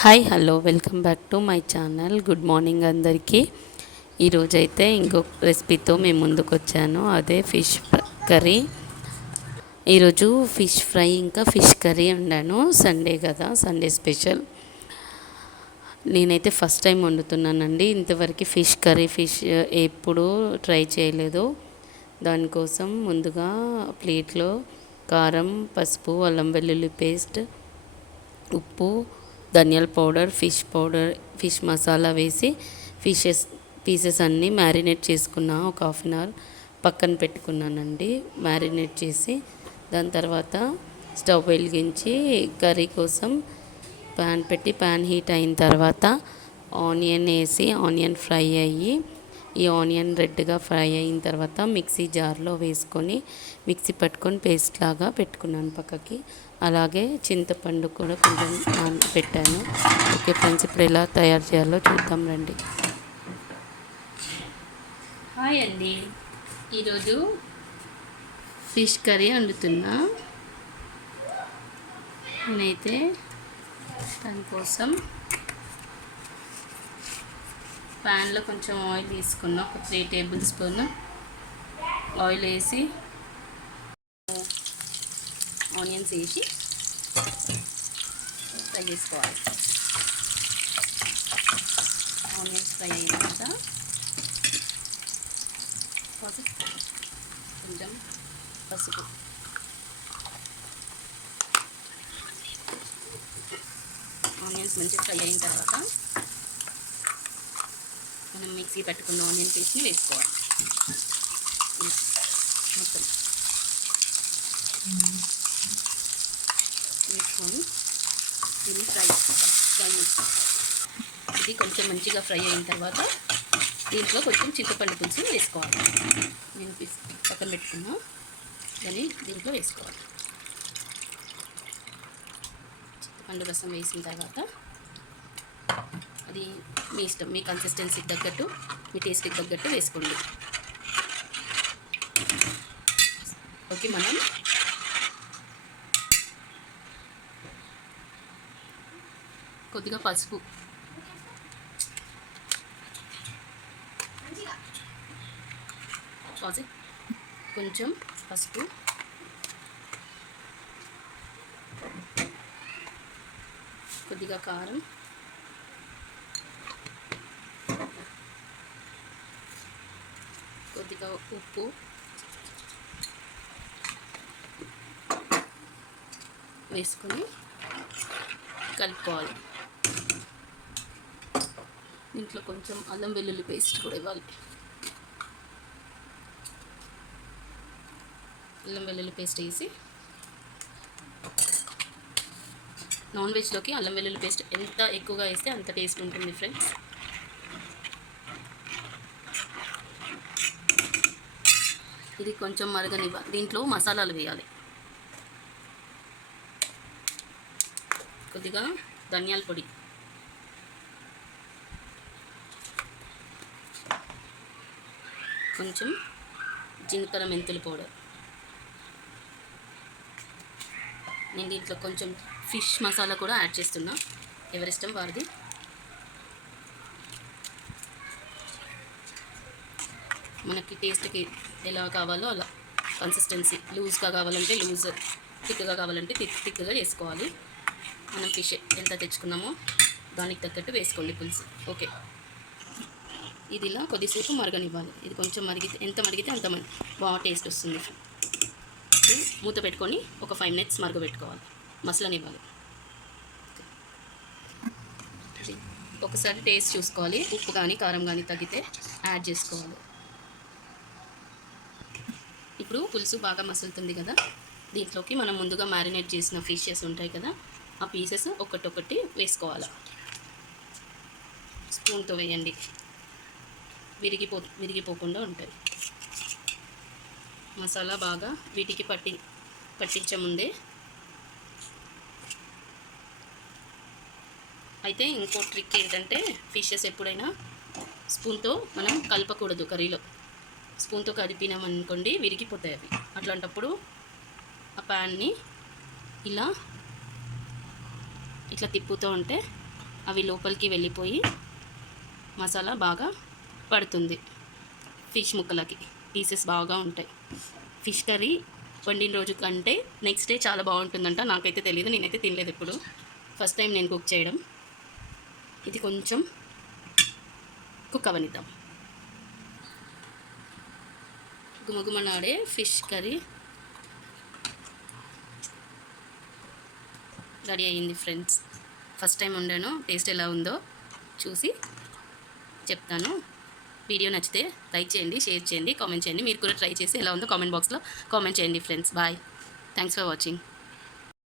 Hi hello welcome back to my channel. Good morning అందరికీ. ఈరోజైతే ఇంకొక రెసిపీతో మేము ముందుకు వచ్చాను. అదే ఫిష్ కర్రీ. ఈరోజు ఫిష్ ఫ్రై ఇంకా ఫిష్ కర్రీ వండాను. సండే కదా సండే స్పెషల్. నేనైతే ఫస్ట్ టైం వండుతున్నానండి. ఇంతవరకు ఫిష్ కర్రీ ఫిష్ ఎప్పుడూ ట్రై చేయలేదు. దానికోసం ముందుగా ప్లేట్లో కారం పసుపు అల్లం వెల్లుల్లి పేస్ట్ ఉప్పు ధనియాల powder fish powder fish masala వేసి ఫిషెస్ పీసెస్ అన్నీ మ్యారినేట్ చేసుకున్న ఒక హాఫ్ అన్ అవర్ పక్కన పెట్టుకున్నానండి. మ్యారినేట్ చేసి దాని తర్వాత స్టవ్ వెలిగించి కర్రీ కోసం ప్యాన్ పెట్టి ప్యాన్ హీట్ అయిన తర్వాత ఆనియన్ వేసి ఆనియన్ ఫ్రై అయ్యి ఈ ఆనియన్ రెడ్గా ఫ్రై అయిన తర్వాత మిక్సీ జార్లో వేసుకొని మిక్సీ పట్టుకొని పేస్ట్ లాగా పెట్టుకున్నాను పక్కకి. అలాగే చింతపండు కూడా కొంచెం పెట్టాను. ఓకే ఫ్రెండ్స్ ఇప్పుడు ఎలా తయారు చేయాలో చూద్దాం రండి. హాయ్ అండి. ఈరోజు ఫిష్ కర్రీ వండుతున్నా. నేనైతే దానికోసం ప్యాన్లో కొంచెం ఆయిల్ తీసుకున్నాం ఒక త్రీ టేబుల్ స్పూన్ ఆయిల్ వేసి ఆనియన్స్ వేసి ఫ్రై చేసుకోవాలి. ఆనియన్స్ ఫ్రై అయ్యాక కొంచెం పసుపు. ఆనియన్స్ మంచిగా ఫ్రై అయిన తర్వాత మనం మిక్సీ పెట్టుకున్న ఆనియన్ పేస్ట్ని వేసుకోవాలి. మొత్తం. వేసుకొని దీన్ని ఫ్రై ఫ్రై ఇది కొంచెం మంచిగా ఫ్రై అయిన తర్వాత దీంట్లో కొంచెం చింతపండు పులుసు వేసుకోవాలి. నేను పక్కన పెట్టుకున్నా. దాన్ని దీంట్లో వేసుకోవాలి. చింతపండు రసం వేసిన తర్వాత అది మీ ఇష్టం మీ కన్సిస్టెన్సీకి తగ్గట్టు మీ టేస్ట్కి తగ్గట్టు వేసుకోండి. ఓకే మనం కొద్దిగా పసుపు. కొంచెం పసుపు. కొద్దిగా కారం. కొద్దిగా ఉప్పు. వేసుకొని కలుపుకోవాలి. దీంట్లో కొంచెం అల్లం వెల్లుల్లి పేస్ట్ కూడా ఇవ్వాలి. అల్లం వెల్లుల్లి పేస్ట్ వేసి నాన్ వెజ్లోకి అల్లం వెల్లుల్లి పేస్ట్ ఎంత ఎక్కువగా వేస్తే అంత టేస్ట్ ఉంటుంది ఫ్రెండ్స్ ఇది కొంచెం మరగనివ్వ దీంట్లో మసాలాలు వేయాలి. కొద్దిగా ధనియాల పొడి. కొంచెం జీలకర్ర మెంతుల పౌడర్. నేను దీంట్లో కొంచెం ఫిష్ మసాలా కూడా యాడ్ చేస్తున్నా. ఎవరిష్టం వారిది. మనకి టేస్ట్కి ఎలా కావాలో అలా. కన్సిస్టెన్సీ లూజ్గా కావాలంటే లూజ్ థిక్గా కావాలంటే థిక్ థిక్గా చేసుకోవాలి. మనం ఫిష్ ఎంత తెచ్చుకున్నామో దానికి తగ్గట్టు వేసుకోండి పులుసు. ఓకే ఇది ఇలా కొద్దిసేపు మరగనివ్వాలి. ఇది కొంచెం మరిగితే ఎంత మరిగితే అంత బాగా టేస్ట్ వస్తుంది. మూత పెట్టుకొని ఒక ఫైవ్ మినిట్స్ మరగబెట్టుకోవాలి. మసలనివ్వాలి. ఒకసారి టేస్ట్ చూసుకోవాలి. ఉప్పు కానీ కారం కానీ తగ్గితే యాడ్ చేసుకోవాలి. ఇప్పుడు పులుసు బాగా మసులుతుంది కదా. దీంట్లోకి మనం ముందుగా మ్యారినేట్ చేసిన ఫిషెస్ ఉంటాయి కదా. ఆ పీసెస్ ఒకటొకటి వేసుకోవాలి. స్పూన్తో వేయండి. విరిగిపో విరిగిపోకుండా ఉంటాయి. మసాలా బాగా వీటికి పట్టి పట్టించే ముందే అయితే ఇంకో ట్రిక్ ఏంటంటే ఫిషెస్ ఎప్పుడైనా స్పూన్తో మనం కలపకూడదు కర్రీలో. స్పూన్తో కదిపినామనుకోండి విరిగిపోతాయి అవి. అట్లాంటప్పుడు ఆ ప్యాన్ని ఇలా ఇట్లా తిప్పుతూ ఉంటే అవి లోపలికి వెళ్ళిపోయి మసాలా బాగా పడుతుంది. ఫిష్ ముక్కలకి. పీసెస్ బాగా ఉంటాయి. ఫిష్ కర్రీ వండిన రోజు కంటే నెక్స్ట్ డే చాలా బాగుంటుందంట. నాకైతే తెలియదు నేనైతే తినలేదు ఇప్పుడు ఫస్ట్ టైం నేను కుక్ చేయడం. ఇది కొంచెం కుక్ అవనిద్దాం. గుమగుమలాడే ఫిష్ కర్రీ. రెడీ అయ్యింది ఫ్రెండ్స్. ఫస్ట్ టైం వండాను. టేస్ట్ ఎలా ఉందో చూసి చెప్తాను. వీడియో నచ్చితే లైక్ చేయండి షేర్ చేయండి కామెంట్ చేయండి. మీరు కూడా ట్రై చేసి ఎలా ఉందో కామెంట్ బాక్స్లో కామెంట్ చేయండి friends. Bye. Thanks for watching.